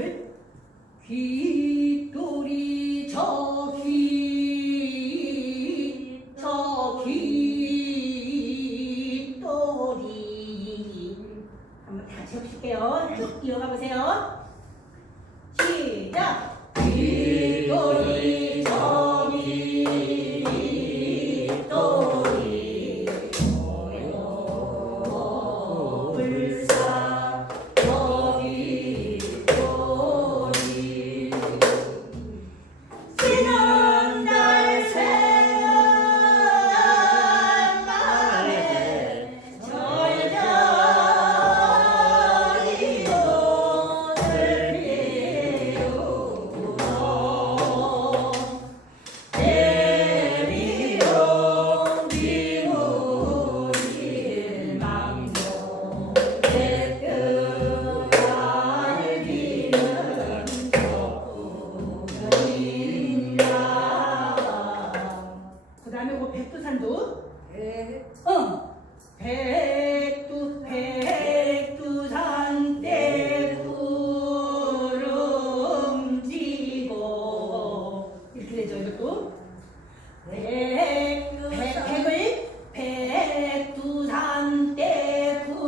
둘. 귀돌이 저귀또리. 한번 다시 해보실게요. 쭉 이어가 보세요. 시작. 귀돌이 저귀또리 불사 저귀또리 쉬는 날 새는 밤에 절절히 꽃을 피우고 대비용 비무실망도 백두산을 비는 그 다음에 그 백두산도 백두산 때 구름지고 이렇게 되죠. 이것도 백두산 때 구름지고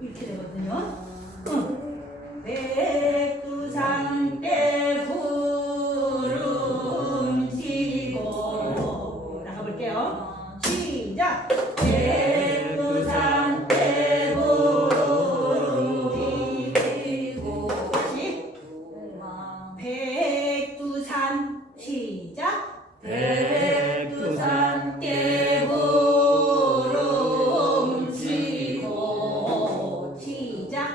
이렇게 되거든요. 백두산 때 구름지고 나가볼게요. 시작. 백두산 때 구름지고 다시 백두산 시작. 백두산 때 구름지고 시작.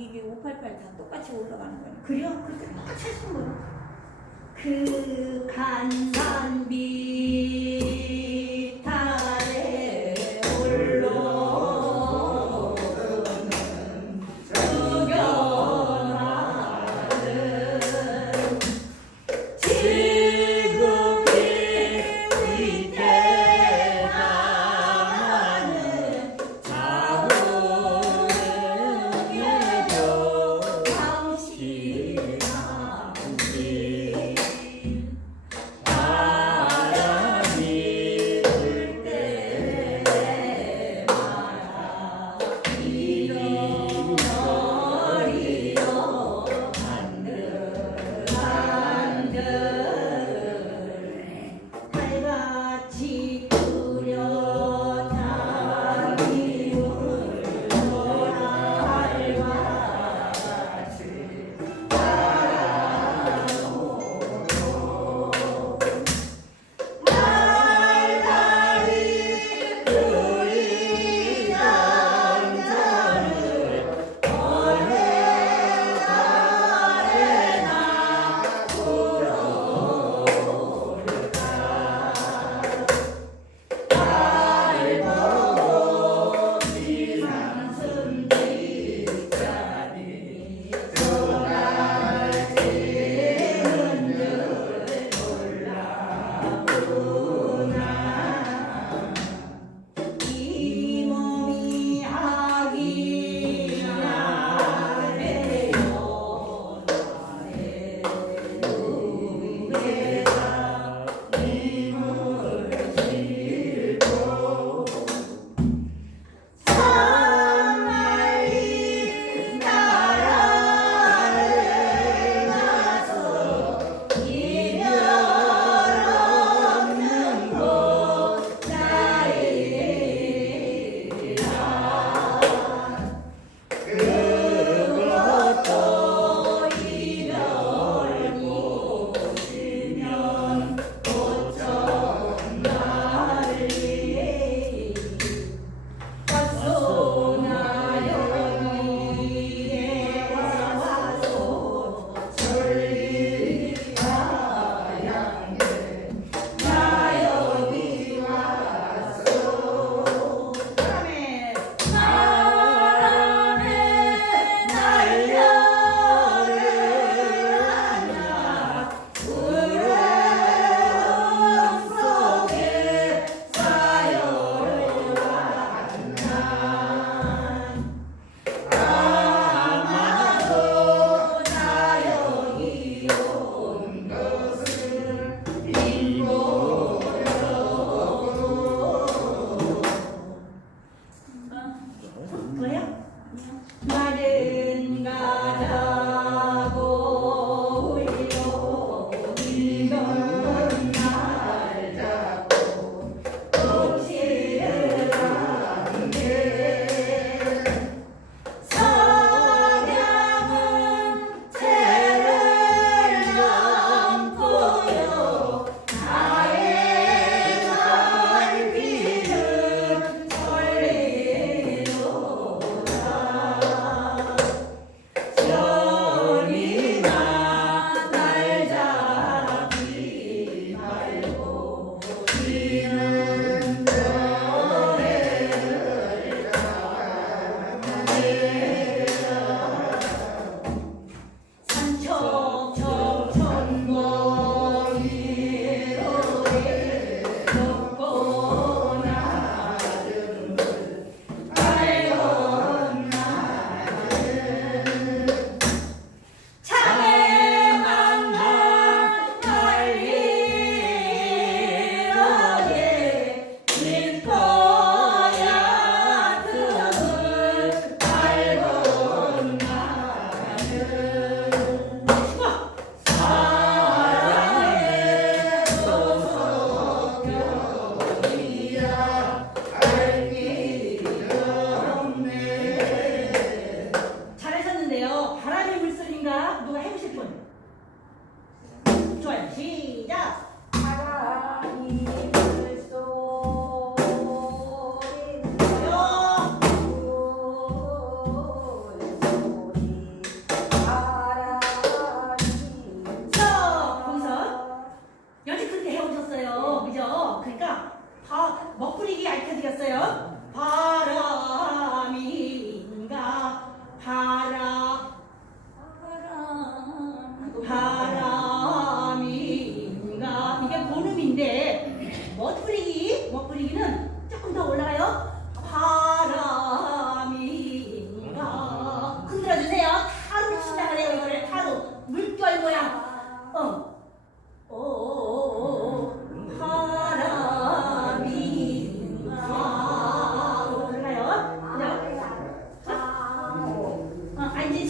이게 588 다 똑같이 올라가는 거야. 그래요? 그렇게 똑같이 하시는 거예요. 그 간산 비탈에 올라오는 주견하는 지극히 위대하는 자궁의 병상시함이 바람이 불 때마다 이러리러 한들한들 달같이 뚜렷한 이불 노랄과 같이 말다리 우리 남자를 얼레달에나 부러울까 날 보고 비상 숨기자니 소갈치는 줄 몰라구나 이 몸이 하기 나래요 나의 눈에다 힘을 싣고 산날린 나라를 가서 이별 없는 곳 나이라 그것도 이별 보시면 꽃좀 날리 왔소나 여기에 와서 천리바양에 나 여기 왔소 바람에 날려를 하냐 구름 속에 쌓여를 왔나 아마도 나 여기 온 것을 인보려고 뭐야? 말은가자고 울려 울던 날 잡고 독실을 한게 석양은 채를 넘고요 나의 갈비는 설레도다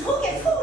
속에 속